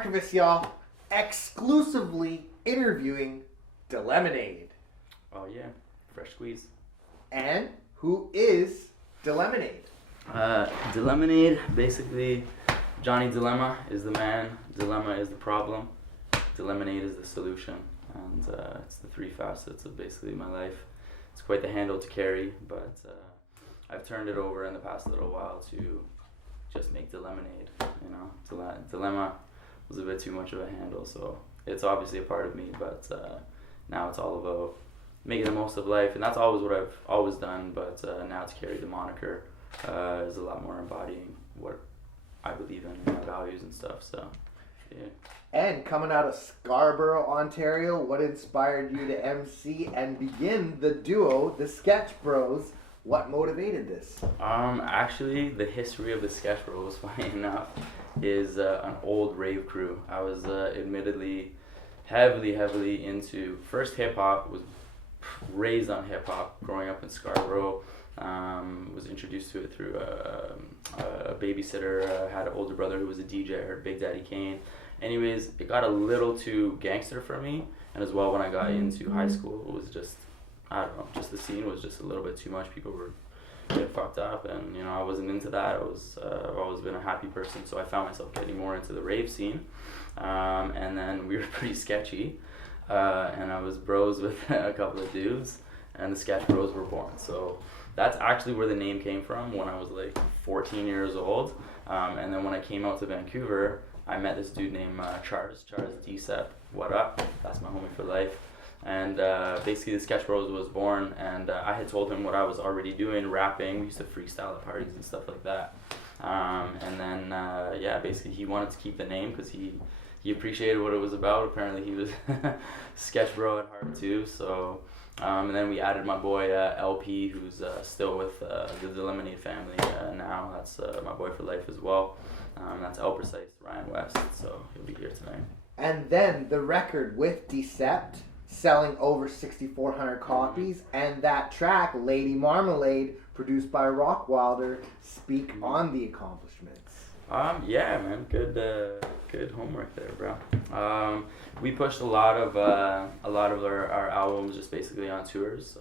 Archivists, y'all, exclusively interviewing Dilemmanade. Oh yeah, fresh squeeze. And who is Dilemmanade? Dilemmanade, basically, Johnny Dilemma is the man, Dilemma is the problem, Dilemmanade is the solution, and it's the three facets of basically my life. It's quite the handle to carry, but I've turned it over in the past little while to just make Dilemmanade. You know, Dilemma was a bit too much of a handle, so it's obviously a part of me, but now it's all about making the most of life, and that's always what I've always done, but now to carry the moniker is a lot more embodying what I believe in, my values and stuff, so yeah. And coming out of Scarborough, Ontario, what inspired you to MC and begin the duo, the Sketch Bros? What motivated this? Actually, the history of the Sketch Bros, funny enough, is an old rave crew. I was admittedly heavily into first hip hop. Was raised on hip hop, growing up in Scarborough. Was introduced to it through a babysitter. Had an older brother who was a DJ. I heard Big Daddy Kane. Anyways, it got a little too gangster for me, and as well when I got into high school, it was just, I don't know, just the scene was just a little bit too much. People were getting fucked up, and you know, I wasn't into that. I've always been a happy person, so I found myself getting more into the rave scene, and then we were pretty sketchy, and I was bros with a couple of dudes, and the Sketch Bros were born. So that's actually where the name came from when I was like 14 years old, and then when I came out to Vancouver, I met this dude named Charles DSEP. What up? That's my homie for life. And basically the Sketch Bros was born, and I had told him what I was already doing, rapping. We used to freestyle at parties and stuff like that. And then basically he wanted to keep the name because he appreciated what it was about. Apparently he was Sketch Bro at heart too. So and then we added my boy LP, who's still with the Dilemmanade family now. That's my boy for life as well. That's El Precise, Ryan West. So he'll be here tonight. And then the record with Decept, selling over 6,400 copies, and that track, Lady Marmalade, produced by Rockwilder, speak on the accomplishments. Yeah, man, good homework there, bro. We pushed a lot of our albums just basically on tours.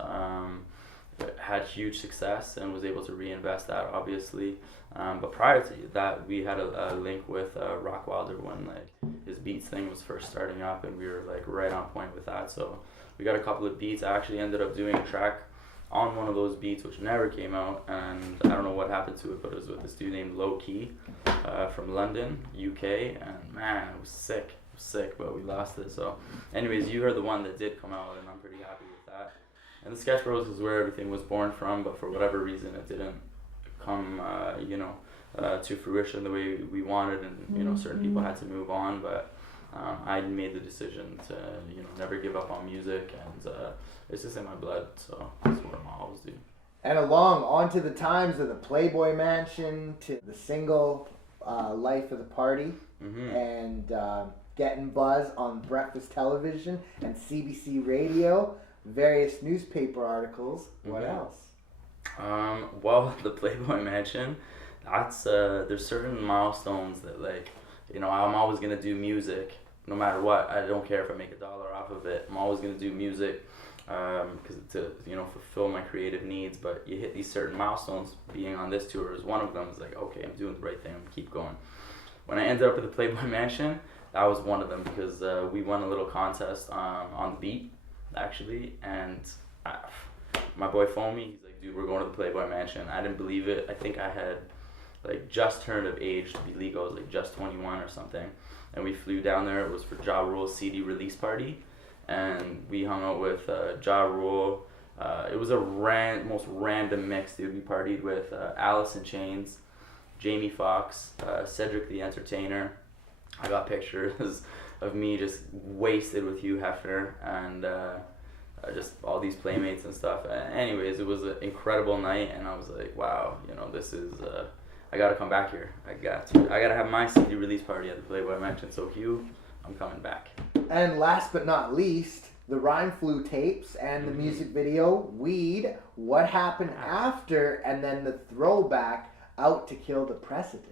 Had huge success and was able to reinvest that, obviously. But prior to that, we had a link with Rockwilder when like his beats thing was first starting up, and we were like right on point with that. So we got a couple of beats. I actually ended up doing a track on one of those beats which never came out, and I don't know what happened to it, but it was with this dude named Low Key from London, UK, and man, it was sick, but we lost it. So anyways, you are the one that did come out, and I'm pretty happy with that. And the Sketch Bros is where everything was born from, but for whatever reason it didn't come to fruition the way we wanted, and certain people had to move on, but I made the decision to never give up on music, and it's just in my blood, so that's what I'm always do. And along onto the times of the Playboy Mansion, to the single Life of the Party, and getting buzz on breakfast television and CBC radio, various newspaper articles. What else? Well, the Playboy Mansion, that's there's certain milestones that I'm always gonna do music no matter what. I don't care if I make $1 off of it. I'm always gonna do music because to fulfill my creative needs. But you hit these certain milestones. Being on this tour is one of them. It's like, okay, I'm doing the right thing. I'm gonna keep going. When I ended up at the Playboy Mansion, that was one of them because we won a little contest on the beat actually, and my boy phoned me. He's like, dude, we're going to the Playboy Mansion. I didn't believe it. I think I had just turned of age to be legal. I was just 21 or something, and we flew down there. It was for Ja Rule's CD release party, and we hung out with Ja Rule. It was a most random mix, dude. We partied with Alice in Chains, Jamie Foxx, Cedric the Entertainer. I got pictures of me just wasted with Hugh Hefner, and just all these playmates and stuff. Anyways, it was an incredible night, and I was like, wow, this is, I gotta come back here. I gotta have my CD release party at the Playboy Mansion. So Hugh, I'm coming back. And last but not least, the Rhyme Flu tapes and the music video, Weed, What Happened After, and then the throwback, Out to Kill the President.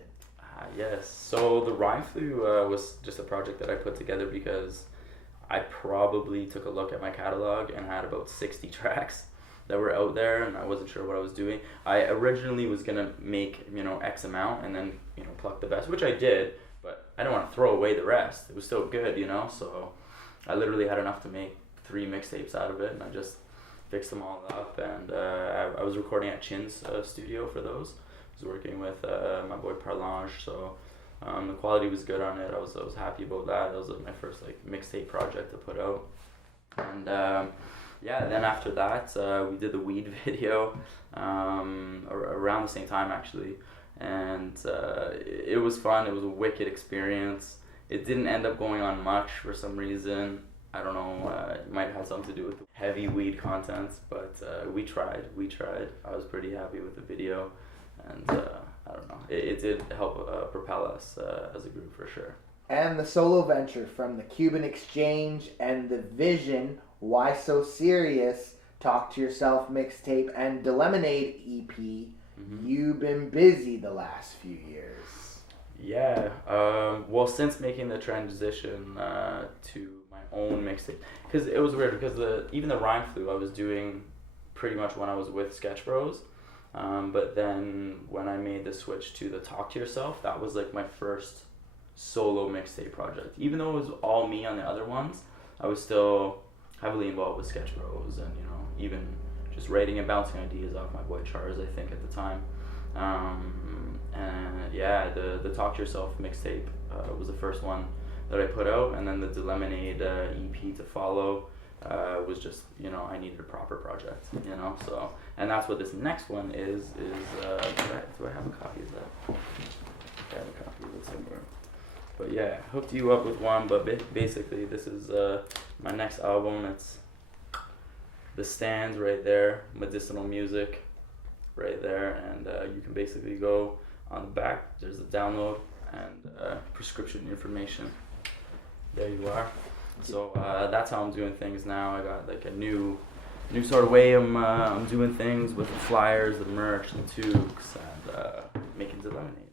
Yes. So the Rhyme Flu was just a project that I put together because I probably took a look at my catalog and had about 60 tracks that were out there, and I wasn't sure what I was doing. I originally was gonna make, X amount and then, pluck the best, which I did, but I didn't want to throw away the rest. It was still good, so I literally had enough to make 3 mixtapes out of it, and I just fixed them all up, and I was recording at Chin's studio for those. I was working with my boy Parlange, so the quality was good on it. I was happy about that. That was my first mixtape project to put out, and then after that we did the weed video around the same time actually, and it was fun. It was a wicked experience. It didn't end up going on much for some reason. I don't know, it might have something to do with the heavy weed content, but we tried. I was pretty happy with the video, and I don't know, it did help propel us as a group for sure. And the solo venture from the Cuban Exchange and the Vision, Why So Serious, Talk to Yourself mixtape, and Dilemmanade EP, you've been busy the last few years. Yeah, well, since making the transition to my own mixtape, because it was weird, because even the Rhyme Flu I was doing pretty much when I was with Sketch Bros, but then when I made the switch to the Talk to Yourself, that was my first solo mixtape project. Even though it was all me on the other ones, I was still heavily involved with Sketch Bros, and even just writing and bouncing ideas off my boy Charles, I think, at the time. And yeah, the Talk to Yourself mixtape was the first one that I put out, and then the Dilemmanade EP to follow was just, I needed a proper project, so, and that's what this next one is do I have a copy of that? I have a copy of it somewhere. But yeah, hooked you up with one, but basically this is my next album. It's The Stands right there, medicinal music right there, and you can basically go on the back, there's the download and prescription information. There you are. So that's how I'm doing things now. I got a new sort of way I'm doing things with the flyers, the merch, the toques, and making Dilemmanade.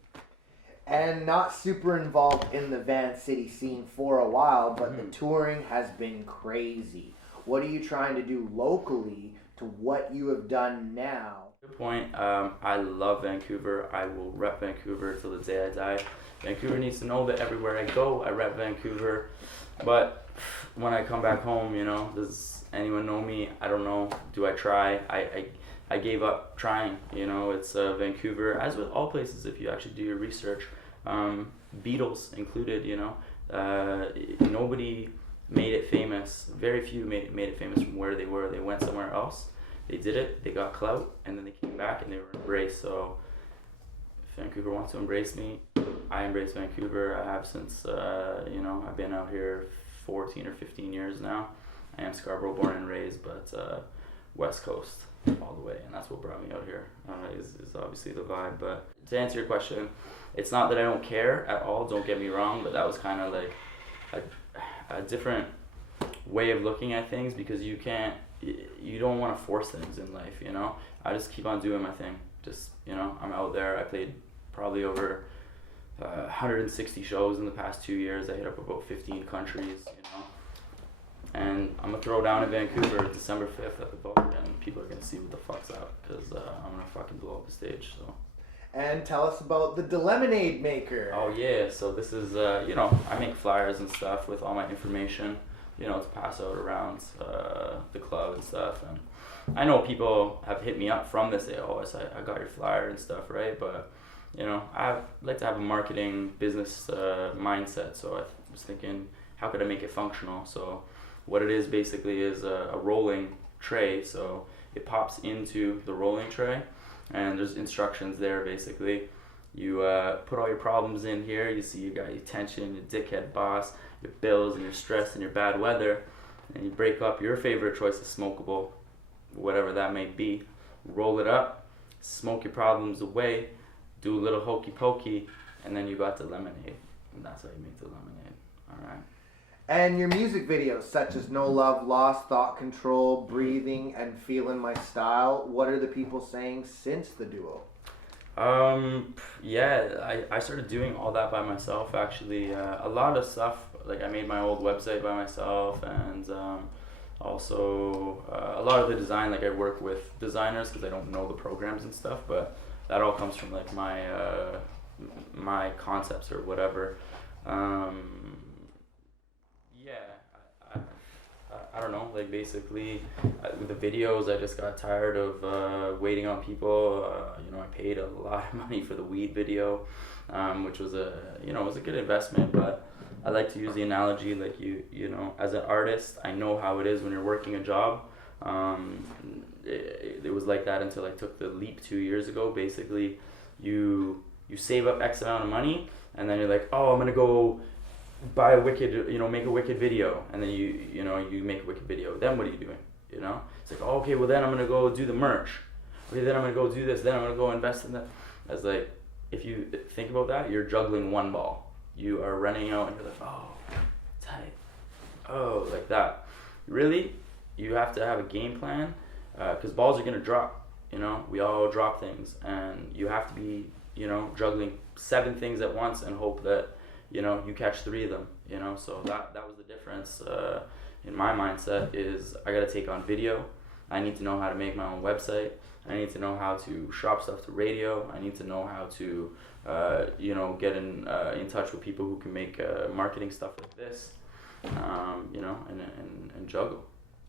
And not super involved in the Van City scene for a while, but the touring has been crazy. What are you trying to do locally to what you have done now? Good point. I love Vancouver. I will rep Vancouver till the day I die. Vancouver needs to know that everywhere I go, I rep Vancouver. But when I come back home, does anyone know me? I don't know. Do I try? I gave up trying. It's Vancouver, as with all places if you actually do your research. Beatles included, nobody made it famous. Very few made it famous from where they were. They went somewhere else. They did it, they got clout, and then they came back and they were embraced. So if Vancouver wants to embrace me, I embrace Vancouver. I have since, I've been out here 14 or 15 years now. I am Scarborough born and raised, but West Coast all the way, and that's what brought me out here, is obviously the vibe. But to answer your question, it's not that I don't care at all, don't get me wrong, but that was kind of a different way of looking at things, because you don't want to force things in life, I just keep on doing my thing. Just, I'm out there. I played probably over 160 shows in the past 2 years. I hit up about 15 countries, and I'm gonna throw down in Vancouver December 5th at the bar, and people are gonna see what the fuck's up, because I'm gonna fucking blow up the stage. So. And tell us about the Dilemmanade maker. Oh yeah, so this is I make flyers and stuff with all my information, to pass out around the club and stuff. And I know people have hit me up from this. I got your flyer and stuff, right? But I like to have a marketing business mindset. So I was thinking, how could I make it functional? So what it is basically is a rolling tray. So it pops into the rolling tray, and there's instructions there. Basically, you put all your problems in here. You see, you got your tension, your dickhead boss, your bills, and your stress, and your bad weather, and you break up your favorite choice of smokable, whatever that may be. Roll it up, smoke your problems away, do a little hokey pokey, and then you got the lemonade, and that's how you make the lemonade. All right. And your music videos, such as No Love Lost, Thought Control, Breathing, and Feelin' My Style, what are the people saying since the duo? I started doing all that by myself actually. A lot of stuff, like I made my old website by myself, and also a lot of the design, like I work with designers because I don't know the programs and stuff, but that all comes from like my concepts or whatever. Um, yeah, I, I don't know, like basically with the videos, I just got tired of waiting on people. I paid a lot of money for the weed video, which was was a good investment, but I like to use the analogy like as an artist, I know how it is when you're working a job. It was like that until I took the leap 2 years ago. Basically, you save up X amount of money, and then you're like, oh, I'm gonna go buy a wicked, make a wicked video, and then you make a wicked video. Then what are you doing? It's like, oh, okay, well then I'm gonna go do the merch. Okay, then I'm gonna go do this. Then I'm gonna go invest in that. As like, if you think about that, you're juggling one ball. You are running out, and you're like, oh, tight, oh, like that. Really, you have to have a game plan, because balls are gonna drop. We all drop things, and you have to be, juggling 7 things at once and hope that you catch 3 of them. So that was the difference in my mindset. Is I gotta take on video. I need to know how to make my own website. I need to know how to shop stuff to radio. I need to know how to get in touch with people who can make marketing stuff like this. And juggle.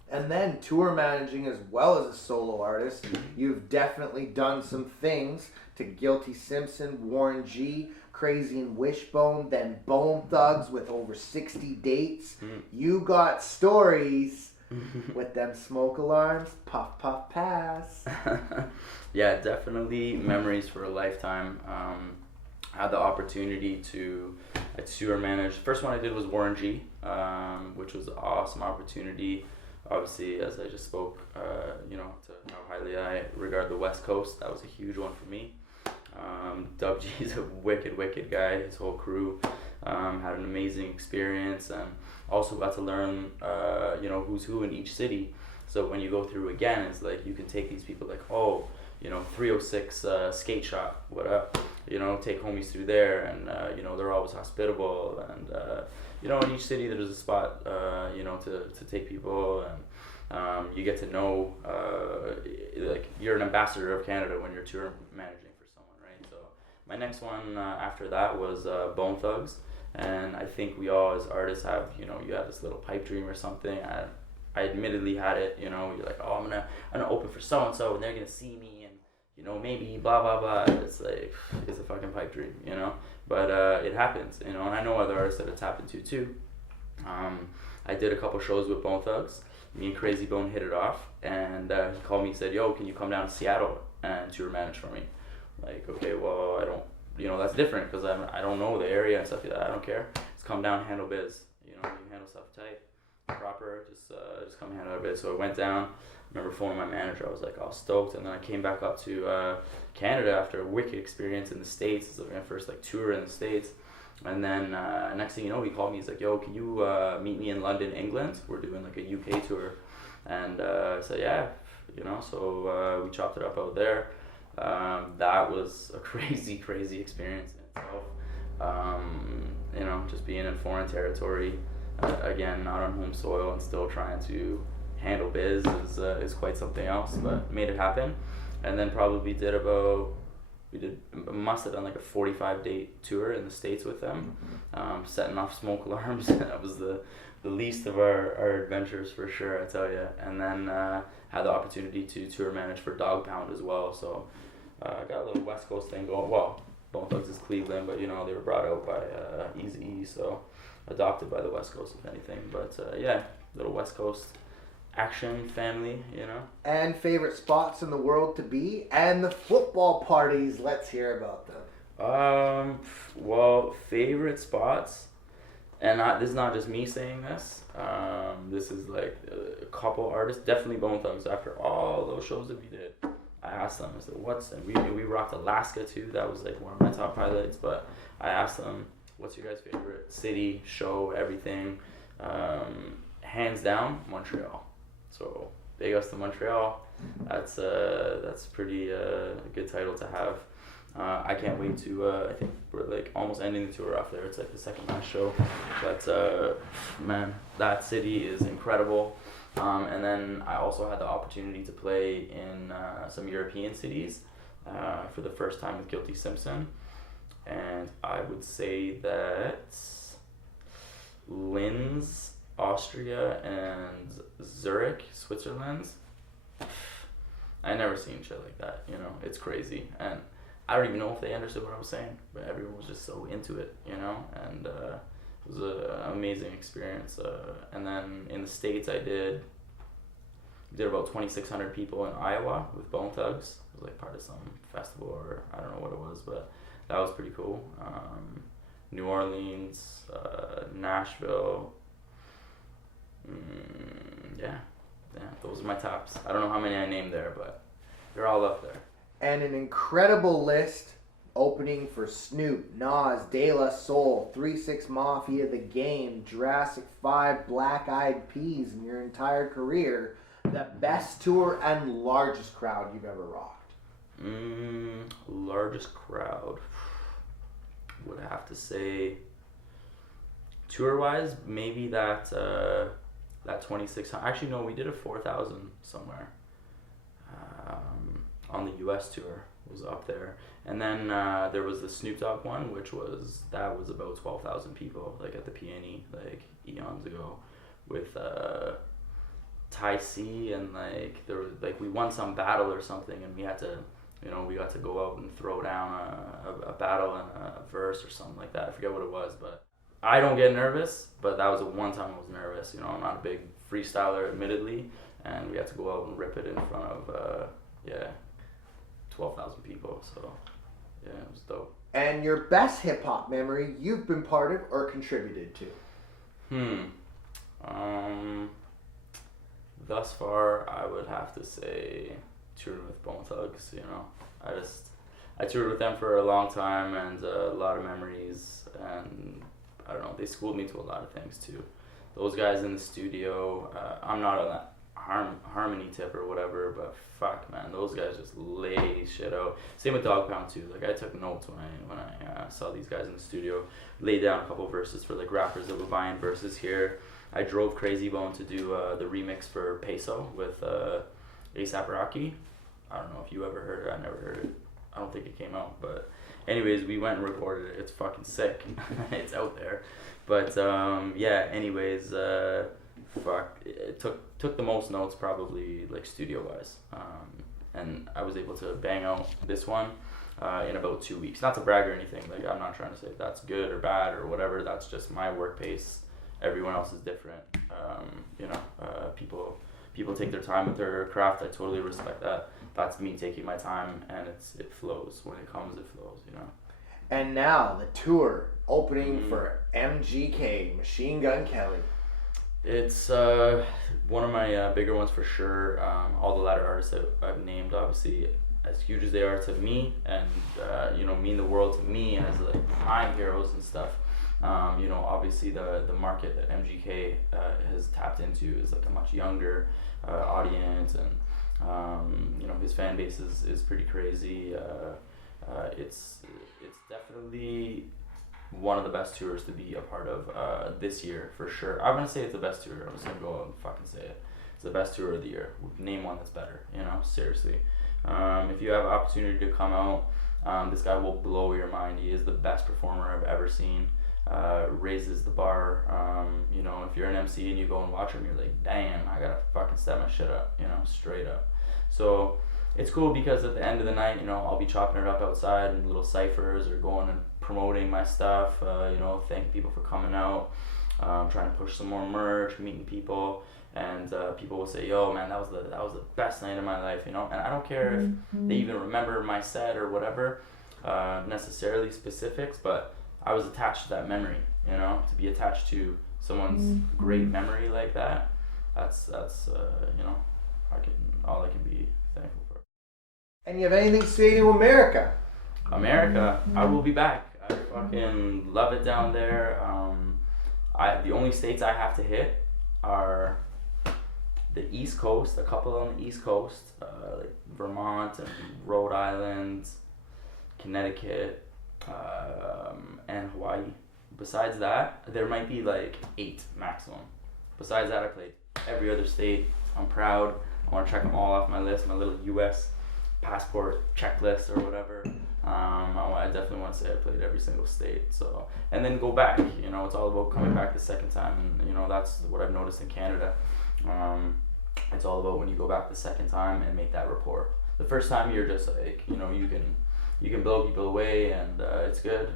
And then tour managing as well as a solo artist, you've definitely done some things to Guilty Simpson, Warren G, Crazy and Wishbone, then Bone Thugs with over 60 dates. You got stories with them smoke alarms, puff, puff, pass. Yeah, definitely memories for a lifetime. Had the opportunity to tour manage. First one I did was Warren G, which was an awesome opportunity. Obviously, as I just spoke, to how highly I regard the West Coast, that was a huge one for me. Dub G's a wicked guy. His whole crew had an amazing experience, and also got to learn, who's who in each city. So when you go through again, it's like you can take these people like, 306 skate shop, what up? Take homies through there, and they're always hospitable, and in each city there's a spot, to take people, and you get to know, like you're an ambassador of Canada when you're tour managing for someone, right? So my next one after that was Bone Thugs, and I think we all as artists have, you have this little pipe dream or something. I admittedly had it, you're like, oh, I'm gonna open for so and so, and they're gonna see me, and maybe blah blah blah. It's like, it's a fucking pipe dream, but it happens, and I know other artists that it's happened to too. I did a couple shows with Bone Thugs. Me and Crazy Bone hit it off, and he called me and said, yo, can you come down to Seattle and tour manage for me? Like, okay, well, I don't, that's different because I don't know the area and stuff like that. I don't care. Just come down, handle biz. You handle stuff tight, proper. Just come handle our biz. So I went down. I remember phoning my manager. I was like all stoked, and then I came back up to Canada after a wicked experience in the States. It's like my first tour in the States. And then next thing you know, he called me. He's like, yo, can you meet me in London, England? We're doing like a UK tour. And I said, yeah, so we chopped it up out there. That was a crazy experience in itself. Just being in foreign territory, again, not on home soil, and still trying to handle biz is quite something else, but made it happen. And then probably must have done like a 45 date tour in the States with them, setting off smoke alarms. That was the least of our adventures for sure, I tell you. And then had the opportunity to tour manage for Dog Pound as well. So got a little West Coast thing going. Well, Bone Thugs is Cleveland, but they were brought out by Eazy-E, so adopted by the West Coast if anything. But little West Coast action family, And favorite spots in the world to be, and the football parties. Let's hear about them. Well, favorite spots, and this is not just me saying this. This is like a couple artists, definitely Bone Thugs. After all those shows that we did, I asked them, I said, and we rocked Alaska too. That was like one of my top highlights. But I asked them, what's your guys' favorite city, show, everything? Hands down, Montreal. So big ups to Montreal. That's pretty good title to have. I can't wait to, I think we're like almost ending the tour off there. It's like the second last show. But man, that city is incredible. And then I also had the opportunity to play in some European cities for the first time with Guilty Simpson. And I would say that Linz, Austria, and Zurich, Switzerland. I never seen shit like that, you know. It's crazy. And I don't even know if they understood what I was saying, but everyone was just so into it, you know. And it was an amazing experience. And then in the States, I did about 2,600 people in Iowa with Bone Thugs. It was like part of some festival, or I don't know what it was, but that was pretty cool. New Orleans, Nashville. Yeah, those are my tops. I don't know how many I named there, but they're all up there. And an incredible list opening for Snoop, Nas, De La Soul, 3 6 Mafia, The Game, Jurassic 5, Black Eyed Peas in your entire career. The best tour and largest crowd you've ever rocked? Largest crowd. Would have to say, tour-wise, maybe that 2,600. Actually, no, we did a 4,000 somewhere. On the U.S. tour was up there, and then there was the Snoop Dogg one, which was about 12,000 people, like at the PNE, like eons ago, with Ty C, and like there was like we won some battle or something, and we had to. You know, we got to go out and throw down a battle and a verse or something like that. I forget what it was, but I don't get nervous, but that was the one time I was nervous. You know, I'm not a big freestyler, admittedly, and we had to go out and rip it in front of, 12,000 people. So, yeah, it was dope. And your best hip-hop memory you've been part of or contributed to? Thus far, I would have to say touring with Bone Thugs, you know. I toured with them for a long time, and a lot of memories, and I don't know, they schooled me to a lot of things too. Those guys in the studio, I'm not on that harmony tip or whatever, but fuck man, those guys just lay shit out. Same with Dog Pound too. Like I took notes when I saw these guys in the studio lay down a couple verses for like rappers that were buying verses here. I drove Crazy Bone to do the remix for Peso with A$AP Rocky. I don't know if you ever heard it. I never heard it. I don't think it came out, but anyways, we went and recorded it. It's fucking sick. It's out there. But anyways, it took the most notes probably like studio wise, and I was able to bang out this one in about 2 weeks. Not to brag or anything. Like I'm not trying to say that's good or bad or whatever. That's just my work pace. Everyone else is different. People take their time with their craft. I totally respect that. That's me taking my time, and it flows. When it comes, it flows, you know. And now the tour opening for MGK, Machine Gun Kelly. It's one of my bigger ones for sure. All the latter artists that I've named, obviously, as huge as they are to me, and mean the world to me as like my heroes and stuff. Obviously the market that MGK has tapped into is like a much younger audience, and his fan base is pretty crazy. It's definitely one of the best tours to be a part of this year for sure. I'm gonna say it's the best tour. I'm just gonna go out and fucking say it. It's the best tour of the year. Name one that's better. Seriously. If you have an opportunity to come out, this guy will blow your mind. He is the best performer I've ever seen. Raises the bar. If you're an MC and you go and watch him, you're like, damn, I gotta fucking step my shit up, straight up. So it's cool because at the end of the night, I'll be chopping it up outside in little ciphers or going and promoting my stuff, thanking people for coming out, trying to push some more merch, meeting people, and people will say, yo man, that was the best night of my life, and I don't care if they even remember my set or whatever, necessarily specifics, but I was attached to that memory, to be attached to someone's great memory like that, that's all I can be thankful for. And you have anything to say to America? I will be back. I fucking love it down there. The only states I have to hit are the East Coast, a couple on the East Coast, like Vermont and Rhode Island, Connecticut, and Hawaii. Besides that, there might be like 8 maximum. Besides that, I played every other state. I'm proud. I want to check them all off my list, my little U.S. passport checklist or whatever. I definitely want to say I played every single state. So, and then go back. You know, it's all about coming back the second time, and you know that's what I've noticed in Canada. It's all about when you go back the second time and make that rapport. The first time you're just like, you know, you can blow people away and it's good.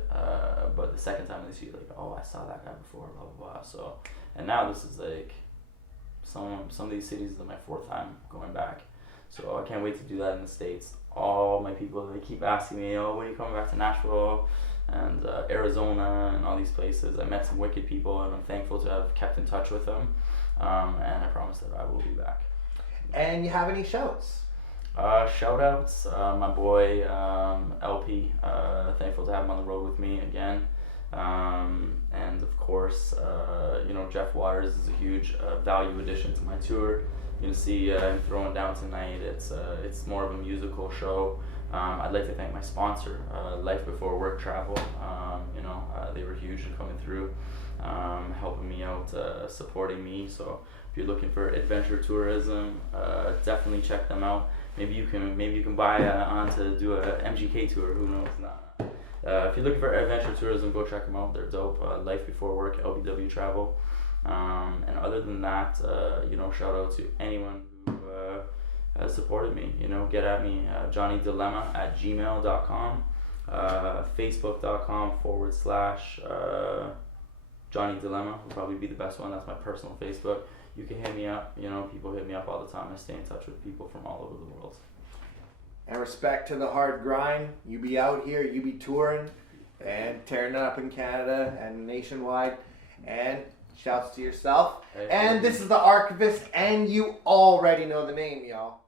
But the second time they see you, like, oh, I saw that guy before, blah blah blah. So, and now this is like some of these cities is my 4th time going back. So I can't wait to do that in the States. All my people, they keep asking me, oh, when are you coming back to Nashville and Arizona and all these places. I met some wicked people and I'm thankful to have kept in touch with them. And I promise that I will be back. And you have any shouts? Shout outs, my boy LP, thankful to have him on the road with me again. And of course, you know, Jeff Waters is a huge value addition to my tour. You're gonna see him throwing down tonight. It's more of a musical show. I'd like to thank my sponsor, Life Before Work Travel. You know, they were huge in coming through, helping me out, supporting me. So if you're looking for adventure tourism, definitely check them out. Maybe you can buy on to do a MGK tour. Who knows? Nah. If you're looking for adventure tourism, go check them out. They're dope. Life Before Work, LBW Travel. And other than that, you know, shout out to anyone who has supported me. You know, get at me, johnnydilemma@gmail.com, facebook.com / Johnny Dilemma will probably be the best one. That's my personal Facebook. You can hit me up. You know, people hit me up all the time. I stay in touch with people from all over the world. And respect to the hard grind. You be out here, you be touring and tearing it up in Canada and nationwide. And shouts to yourself. Hey, and this is the Archivist, and you already know the name, y'all.